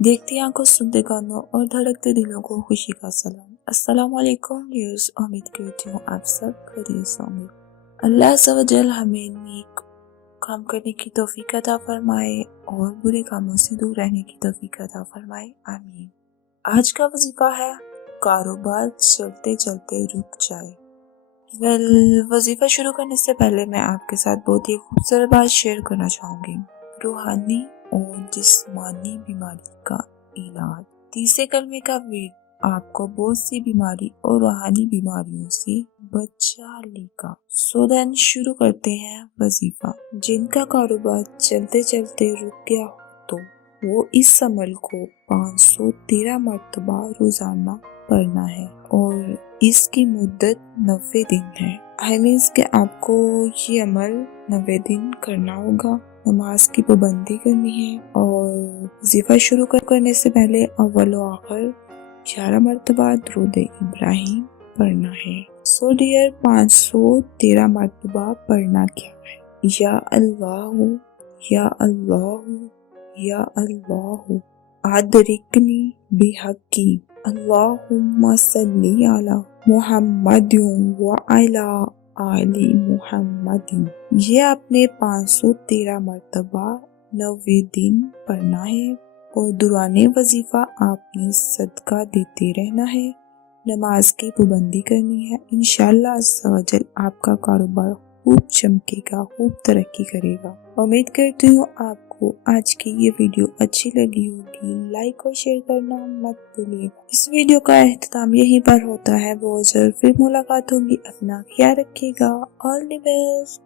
देखती आंखों, सुनते कानों और धड़कते दिलों को खुशी का सलाम। अस्सलाम वालेकुम व्यूअर्स, उम्मीद करती हूँ आप सब खैरियत से होंगे। अल्लाह अज़्ज़ हमें नेक काम करने की तौफीक अता फरमाए और बुरे कामों से दूर रहने की तौफीक अता फरमाए, आमीन। आज का वजीफा है, कारोबार चलते चलते रुक जाए। वजीफा शुरू करने से पहले मैं आपके साथ बहुत ही खूबसूरत बात शेयर करना चाहूंगी। रूहानी और जिस्मानी बीमारी का इलाज। तीसरे कलमे का वीर आपको बहुत सी बीमारी और रूहानी बीमारियों से बचा लेगा। सो देन शुरू करते हैं वजीफा। जिनका कारोबार चलते चलते रुक गया हो तो वो इस अमल को 513 मरतबा रोजाना पढ़ना है और इसकी मुद्दत 90 दिन है। मीन्स के आपको ये अमल 90 दिन करना होगा। नमाज की पाबंदी करनी है और वजीफा शुरू करने से पहले अव्वल व आखिर 11 मरतबा दुरूद इब्राहिम पढ़ना है। सो डियर, 513 मरतबा पढ़ना क्या है? या अल्लाह, या अल्लाह, या अल्लाह अदरिकनी बिहक्की अल्लाहुम्मा सल्ली अला मुहम्मदिन व अला आलि मुहम्मदिन। ये आपने 513 मरतबा 90 दिन पढ़ना है और दुराने वजीफा आपने सदका देते रहना है। नमाज की पाबंदी करनी है। इंशाअल्लाह अज़्ज़ व जल आपका कारोबार खूब चमकेगा, खूब तरक्की करेगा। उम्मीद करती हूँ आपको आज की ये वीडियो अच्छी लगी होगी। लाइक और शेयर करना मत भूलिएगा। इस वीडियो का एख्तिताम यहीं पर होता है। बहुत जल्द फिर मुलाकात होगी। अपना ख्याल रखिएगा। All the best.